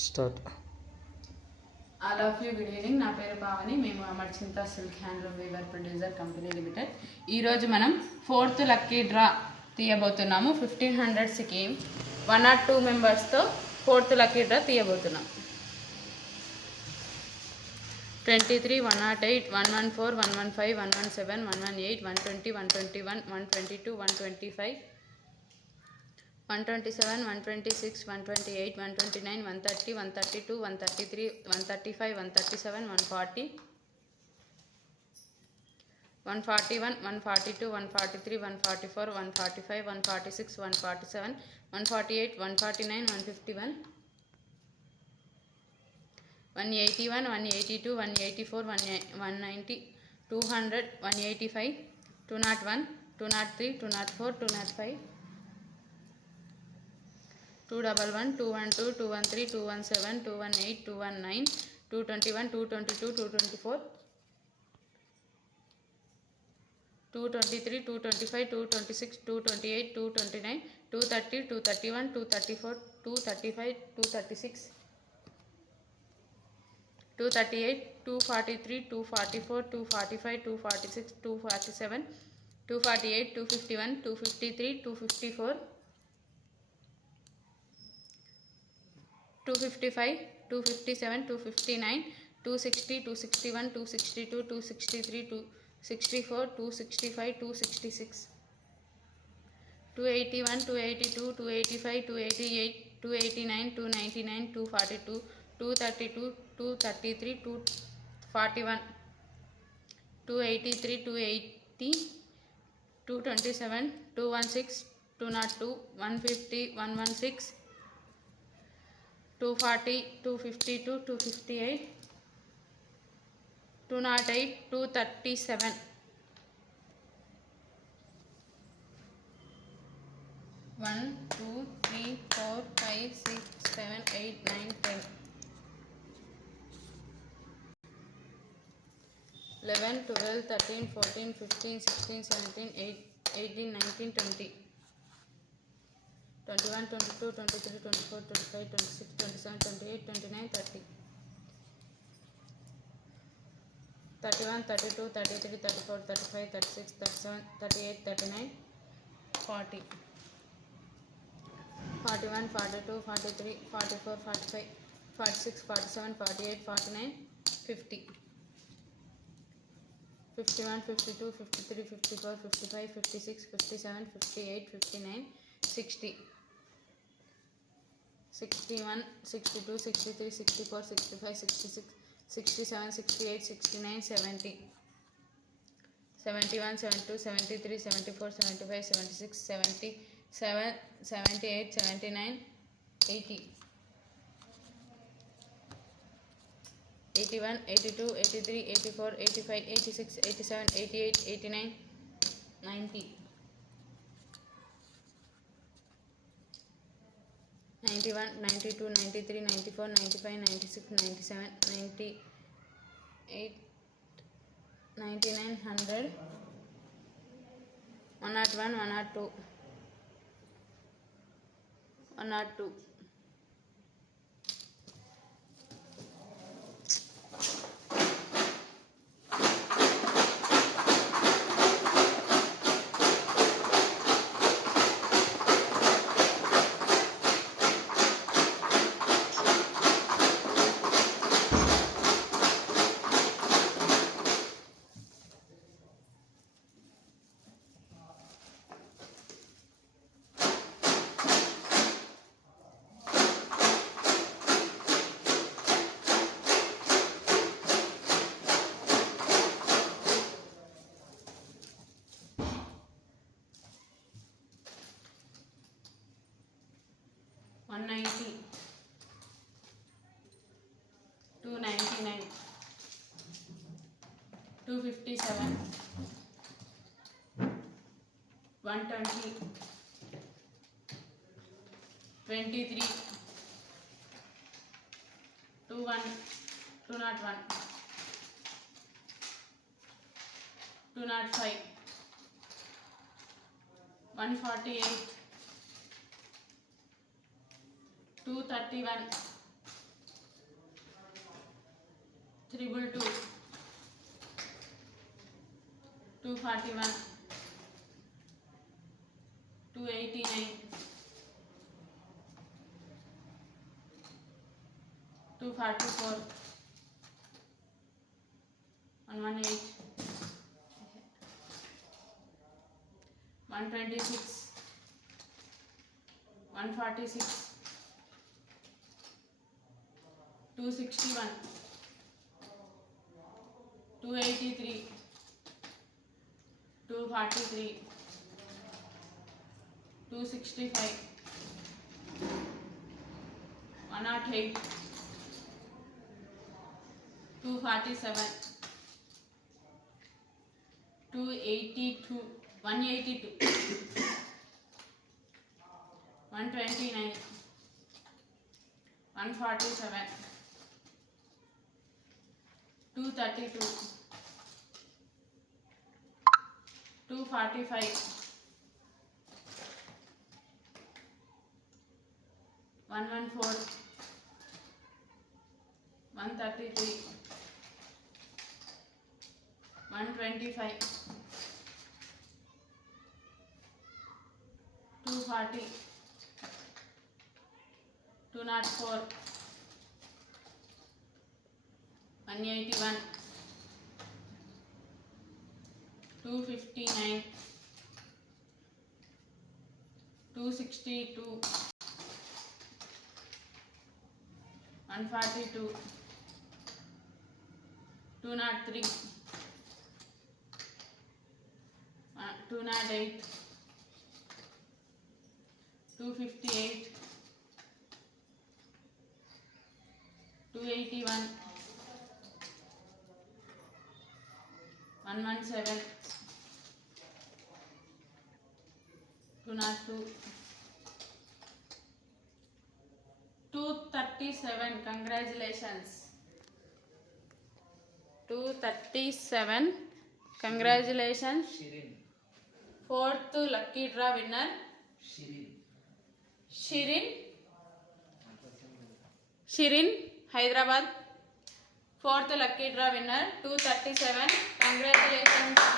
Start. All of you good evening. నా పేరు పావని. మేము Amarchinta silk handloom weaver producer company limited. ఈరోజు మనం 4th లక్కీ డ్రా తీయబోతున్నాము. 1500 స్కీమ్ 1 or 2 మెంబర్స్తో 4th లక్కీ డ్రా తీయబోతున్నాం. 23, 108, 114, 115, 117, 118, 120, 121, 122, 125, 127, 126, 128, 129, 130, 132, 133, 135, 137, 140, 141, 142, 143, 144, 145, 146, 147, 148, 149, 151, 181, 182, 184, 190, 200, 185, 201, 203, 204, 205, 211, 212, 213, 217, 218, 219, 221, 222, 224, 223, 225, 226, 228, 229, 230, 231, 234, 235, 236, 238, 243, 244, 245, 246, 247, 248, 251, 253, 254, 255, 257, 259, 260, 261, 262, 263, 264, 265, 266, 281, 282, 285, 288, 289, 299, 242, 232, 233, 241, 283, 280, 227, 216, 202, 150, 116, 240, 252, 258, 208, 237, 1, 2, 3, 4, 5, 6, 7, 8, 9, 10, 11, 12, 13, 14, 15, 16, 17, 18, 19, 20, 21, 22, 23, 24, 25, 26, 27, 28, 29, 30, 31, 32, 33, 34, 35, 36, 37, 38, 39, 40, 41, 42, 43, 44, 45, 46, 47, 48, 49, 50, 51, 52, 53, 54, 55, 56, 57, 58, 59, 60, 61, 62, 63, 64, 65, 66, 67, 68, 69, 70, 71, 72, 73, 74, 75, 76, 77, 78, 79, 80, 81, 82, 83, 84, 85, 86, 87, 88, 89, 90, 91, 92, 93, 94, 95, 96, 97, 98, 99, 100, 101, 102, 102. One 90, 299, 257, 120, 23, 21, 201, 205, 148, 231, 222, 241, 289, 244, 118, 126, 146, 261, 283, 243, 265, 108, 247, 282, 182, 129, 147, 232, 245, 114, 133, 125, 240, 204, 181, 259, 262, 142, 203, 208, 258, 281, 117, 202, 237. Congratulations. 237. Congratulations. Fourth lucky draw winner. Shirin, Hyderabad. Fourth lucky draw winner 237. Congratulations.